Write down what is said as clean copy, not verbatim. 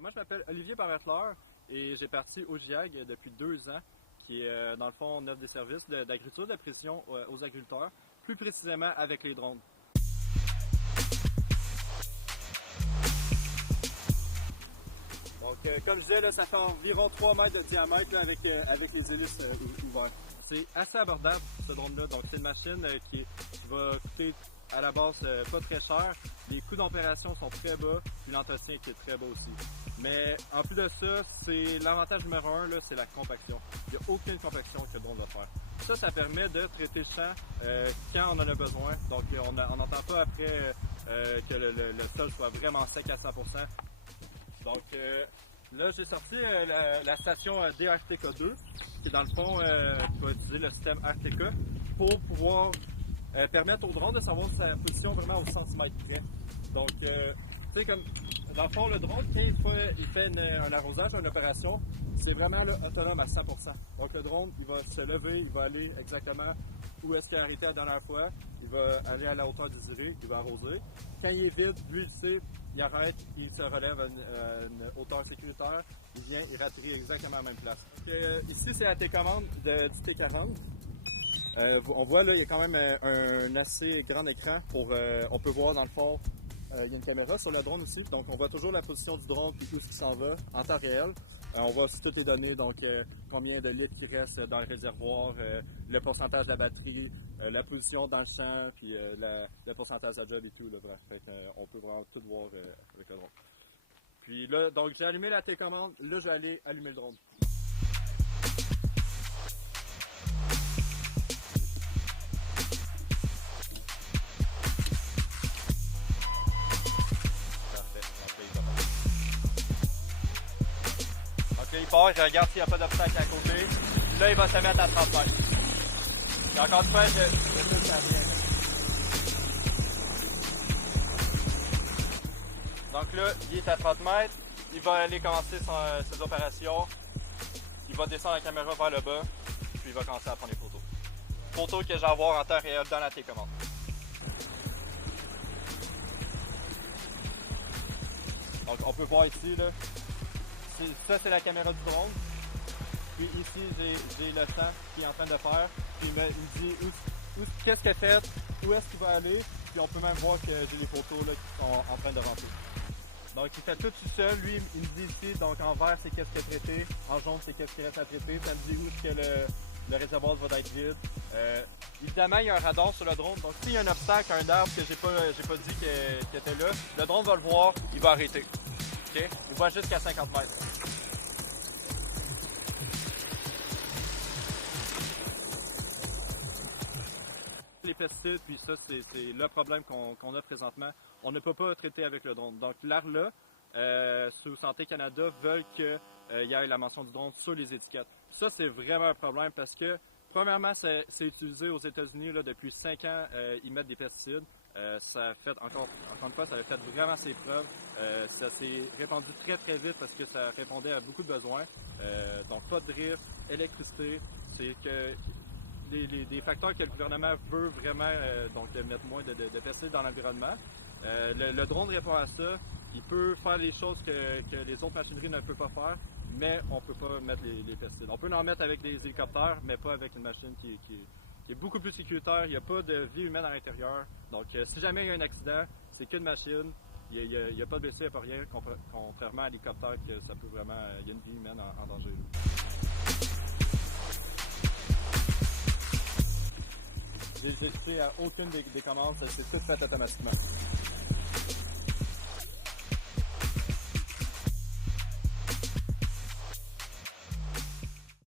Moi, je m'appelle Olivier Parentler et j'ai parti au GIAG depuis 2 ans, qui est, dans le fond, on offre des services d'agriculture de précision aux agriculteurs, plus précisément avec les drones. Donc, comme je disais, là, ça fait environ 3 mètres de diamètre là, avec les hélices ouvertes. C'est assez abordable, ce drone-là. Donc, c'est une machine qui va coûter à la base pas très cher. Les coûts d'opération sont très bas, puis l'entretien qui est très bas aussi. Mais en plus de ça, c'est l'avantage numéro 1, c'est la compaction. Il n'y a aucune compaction que le drone va faire. Ça permet de traiter le champ quand on en a besoin. Donc, on n'entend pas après que le sol soit vraiment sec à 100%. Donc là, j'ai sorti la station DRTK2, qui est dans le fond, qui va utiliser le système RTK pour pouvoir permettre au drone de savoir sa position vraiment au centimètre près. Donc, tu sais, comme dans le fond, le drone, quand il fait un arrosage, une opération, c'est vraiment là, autonome à 100%. Donc, le drone, il va se lever, il va aller exactement où est-ce qu'il a arrêté la dernière fois, il va aller à la hauteur désirée, il va arroser. Quand il est vide, lui, il sait, il arrête, il se relève à une hauteur sécuritaire, il vient, il ratterrit exactement à la même place. Donc, ici, c'est la télécommande du T40. On voit là, il y a quand même un assez grand écran pour, on peut voir dans le fond, il y a une caméra sur le drone aussi, donc on voit toujours la position du drone et tout ce qui s'en va en temps réel. On voit aussi toutes les données, donc combien de litres qui restent dans le réservoir, le pourcentage de la batterie, la position dans le champ, puis le pourcentage de la job et tout. Là, bref, on peut vraiment tout voir avec le drone. Puis là, donc j'ai allumé la télécommande, là je vais aller allumer le drone. Là, il part, je regarde s'il n'y a pas d'obstacle à côté. Là, il va se mettre à 30 mètres. Et encore une fois, je sais que ça vient. Donc là, il est à 30 mètres. Il va aller commencer ses opérations. Il va descendre la caméra vers le bas. Puis il va commencer à prendre les photos. Photos que j'ai à voir en temps réel dans la télécommande. Donc on peut voir ici, là. Ça, c'est la caméra du drone. Puis ici, j'ai le champ qu'il est en train de faire. Puis il me dit qu'est-ce qu'il a fait, où est-ce qu'il va aller. Puis on peut même voir que j'ai les photos là, qui sont en train de rentrer. Donc il fait tout seul. Lui, il me dit ici, donc en vert, c'est qu'est-ce qu'il a traité. En jaune, c'est qu'est-ce qu'il reste à traiter. Ça me dit où est-ce que le réservoir va être vide. Évidemment, il y a un radar sur le drone. Donc s'il y a un obstacle, un arbre que j'ai pas dit qu'il était là, le drone va le voir, il va arrêter. Okay? Il va jusqu'à 50 mètres. Les pesticides, puis ça, c'est le problème qu'on a présentement. On ne peut pas traiter avec le drone. Donc, l'ARLA, sous Santé Canada, veulent qu'il y ait la mention du drone sur les étiquettes. Ça, c'est vraiment un problème parce que, premièrement, c'est utilisé aux États-Unis depuis 5 ans. Ils mettent des pesticides. Ça a fait, encore une fois, ça a fait vraiment ses preuves. Ça s'est répandu très très vite parce que ça répondait à beaucoup de besoins. Donc pas de drift, électricité, c'est que des facteurs que le gouvernement veut vraiment donc mettre moins de pesticides dans l'environnement. Le drone répond à ça. Il peut faire les choses que les autres machineries ne peuvent pas faire, mais on ne peut pas mettre les pesticides. On peut en mettre avec des hélicoptères, mais pas avec une machine qui est beaucoup plus sécuritaire, il n'y a pas de vie humaine à l'intérieur. Donc si jamais il y a un accident, c'est qu'une machine, il n'y a pas de blessé, il n'y a pas rien, contrairement à l'hélicoptère que ça peut vraiment, il y a une vie humaine en danger. J'ai touché à aucune des commandes, c'est tout fait automatiquement.